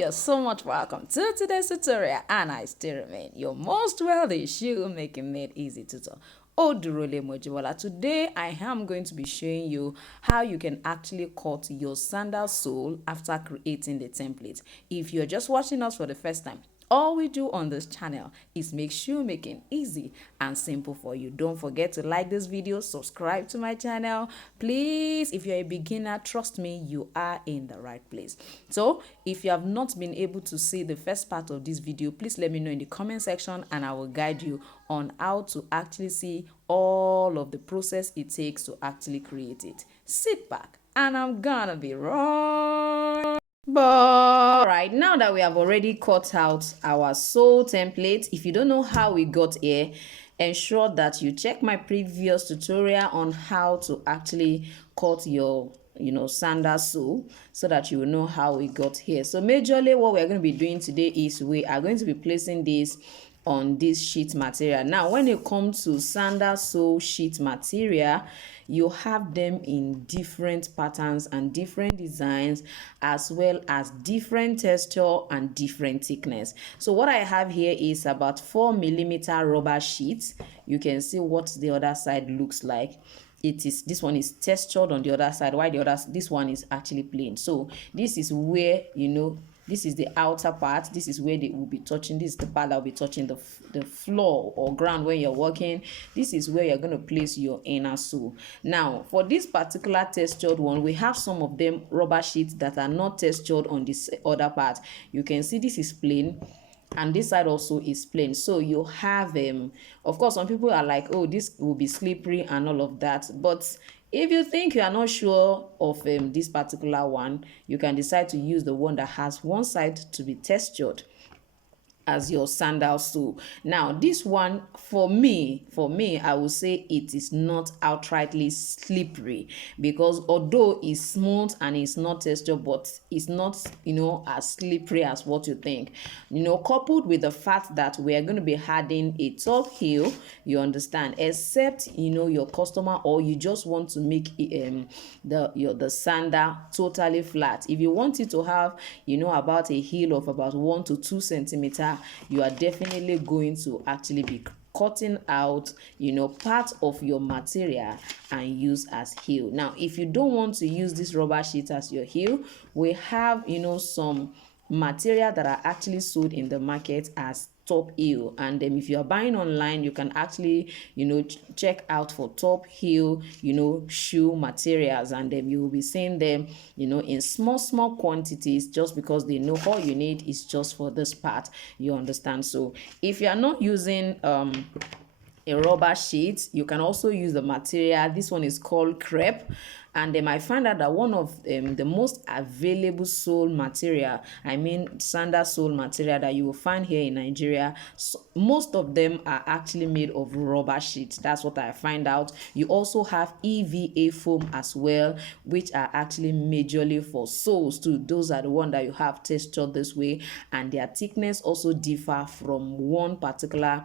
you're so much welcome to today's tutorial, and I still remain your most wealthy shoemaking made easy tutor, Odurole Mojibola. Today I am going to be showing you how you can actually cut your sandal sole after creating the template. If you're just watching us for the first time, all we do on this channel is make shoemaking easy and simple for you. Don't forget to like this video, subscribe to my channel. Please, if you're a beginner, trust me, you are in the right place. So if you have not been able to see the first part of this video, please let me know in the comment section and I will guide you on how to actually see all of the process it takes to actually create it. Sit back and I'm gonna be right. But right now that we have already cut out our sole template, if you don't know how we got here, ensure that you check my previous tutorial on how to actually cut your sandal sole so that you will know how we got here. So majorly what we're going to be doing today is we are going to be placing this on this sheet material. Now when it comes to sandal sole sheet material, you have them in different patterns and different designs, as well as different texture and different thickness. So what I have here is about 4mm rubber sheet. You can see what the other side looks like. This one is textured on the other side, while this one is actually plain. So this is where this is the outer part. This is where they will be touching. This is the part that will be touching the floor or ground when you're working. This is where you're going to place your inner sole. Now, for this particular textured one, we have some of them rubber sheets that are not textured on this other part. You can see this is plain, and this side also is plain. So you have of course some people are like, oh, this will be slippery and all of that, but if you think you are not sure of this particular one, you can decide to use the one that has one side to be textured as your sandal sole. Now this one, for me I would say it is not outrightly slippery, because although it's smooth and it's not textured, but it's not as slippery as what you think. Coupled with the fact that we are going to be adding a top heel, you understand, except your customer, or you just want to make the sandal totally flat. If you want it to have about a heel of about 1 to 2 centimeters, you are definitely going to actually be cutting out part of your material and use as heel. Now if you don't want to use this rubber sheet as your heel, we have some material that are actually sold in the market as top heel, and if you are buying online, you can actually check out for top heel shoe materials, and then you will be seeing them in small quantities, just because they know all you need is just for this part, you understand. So if you are not using a rubber sheet, you can also use the material. This one is called crepe, and I find out that one of the most available sole material, I mean sandal sole material, that you will find here in Nigeria, most of them are actually made of rubber sheets. That's what I find out. You also have EVA foam as well, which are actually majorly for soles too. Those are the ones that you have textured this way, and their thickness also differ from one particular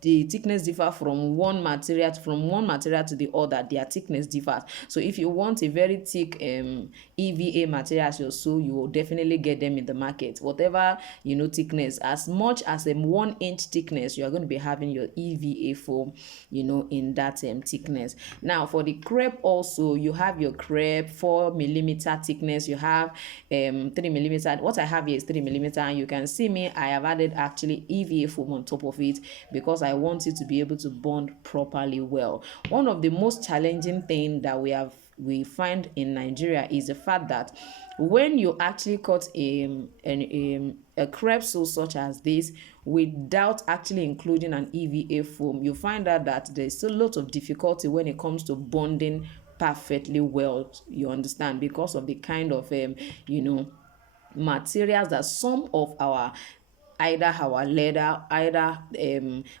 the thickness differ from one material to the other. Their thickness differs. So if you want a very thick EVA material as your sole, you will definitely get them in the market. Whatever thickness, as much as 1 inch thickness, you are going to be having your EVA foam in that thickness. Now for the crepe also, you have your crepe 4mm thickness. You have 3mm. What I have here is 3mm, and you can see me, I have added actually EVA foam on top of it, because I want it to be able to bond properly well. One of the most challenging thing that we find in Nigeria is the fact that when you actually cut a crepe sole such as this without actually including an EVA foam, you find out that there's still a lot of difficulty when it comes to bonding perfectly well, you understand, because of the kind of materials that some of our either our leather, either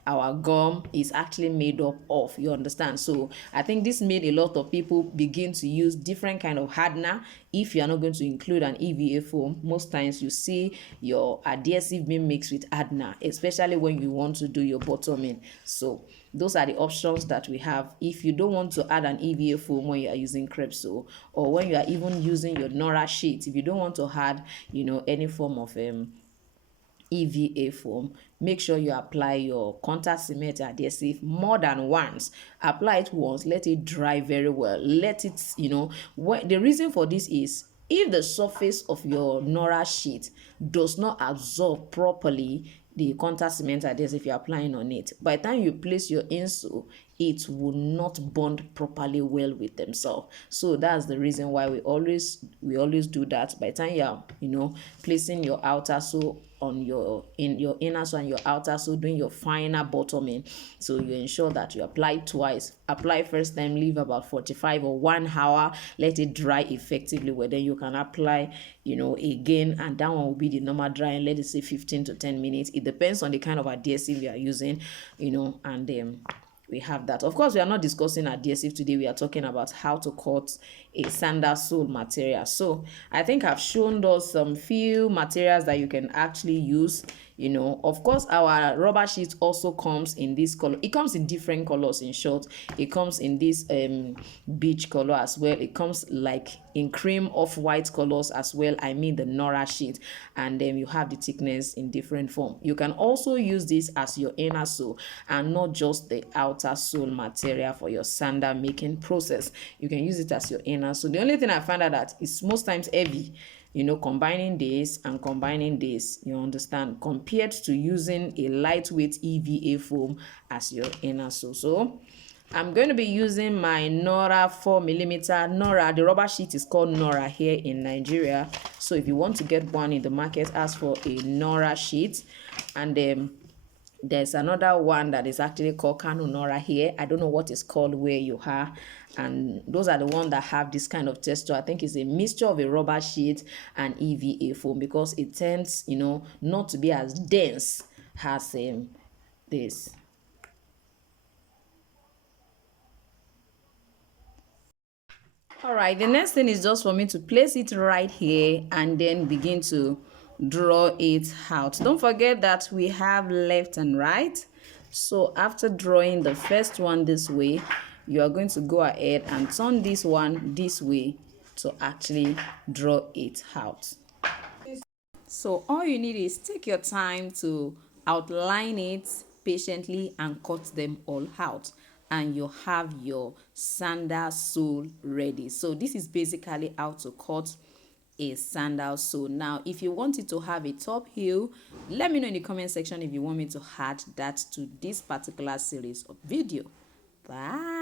our gum is actually made up of, you understand. So I think this made a lot of people begin to use different kind of hardener. If you are not going to include an EVA foam, most times you see your adhesive being mixed with hardener, especially when you want to do your bottoming. So those are the options that we have. If you don't want to add an EVA foam when you are using crepe sew, or when you are even using your Nora sheet, if you don't want to add, you know, any form of EVA foam, make sure you apply your contact cement adhesive more than once. Apply it once, let it dry very well. Let it, you know, what the reason for this is, if the surface of your Nora sheet does not absorb properly the contact cement adhesive you're applying on it, by the time you place your insole, it will not bond properly well with themselves. So that's the reason why we always do that. By the time you're, you know, placing your outer sole on your inner sole and your outer sole, doing your final bottoming, so you ensure that you apply twice. Apply first time, leave about 45 or 1 hour, let it dry effectively, where then you can apply, you know, again, and that one will be the normal drying, let it say 15 to 10 minutes. It depends on the kind of adhesive you are using, you know, and we have that. Of course, we are not discussing adhesive today. We are talking about how to cut a sandal sole material. So I think I've shown us some few materials that you can actually use. You know, of course, our rubber sheet also comes in this color. It comes in different colors. In short, it comes in this beige color as well. It comes like in cream off-white colors as well. I mean the Nora sheet, and then you have the thickness in different form. You can also use this as your inner sole and not just the outer sole material for your sandal making process. You can use it as your inner. So the only thing I find out that is most times heavy, you know, combining this and combining this, you understand, compared to using a lightweight EVA foam as your inner sole. So I'm going to be using my Nora 4mm. Nora, the rubber sheet is called Nora here in Nigeria. So if you want to get one in the market, ask for a Nora sheet. And there's another one that is actually called Kanu Nora here. I don't know what it's called where you are. And those are the ones that have this kind of texture. I think it's a mixture of a rubber sheet and EVA foam, because it tends, you know, not to be as dense as this. All right, the next thing is just for me to place it right here and then begin to draw it out. Don't forget that we have left and right. So after drawing the first one this way, you are going to go ahead and turn this one this way to actually draw it out. So all you need is take your time to outline it patiently and cut them all out, and you have your sandal sole ready. So this is basically how to cut a sandal sole. Now if you want it to have a top heel, let me know in the comment section if you want me to add that to this particular series of video. Bye.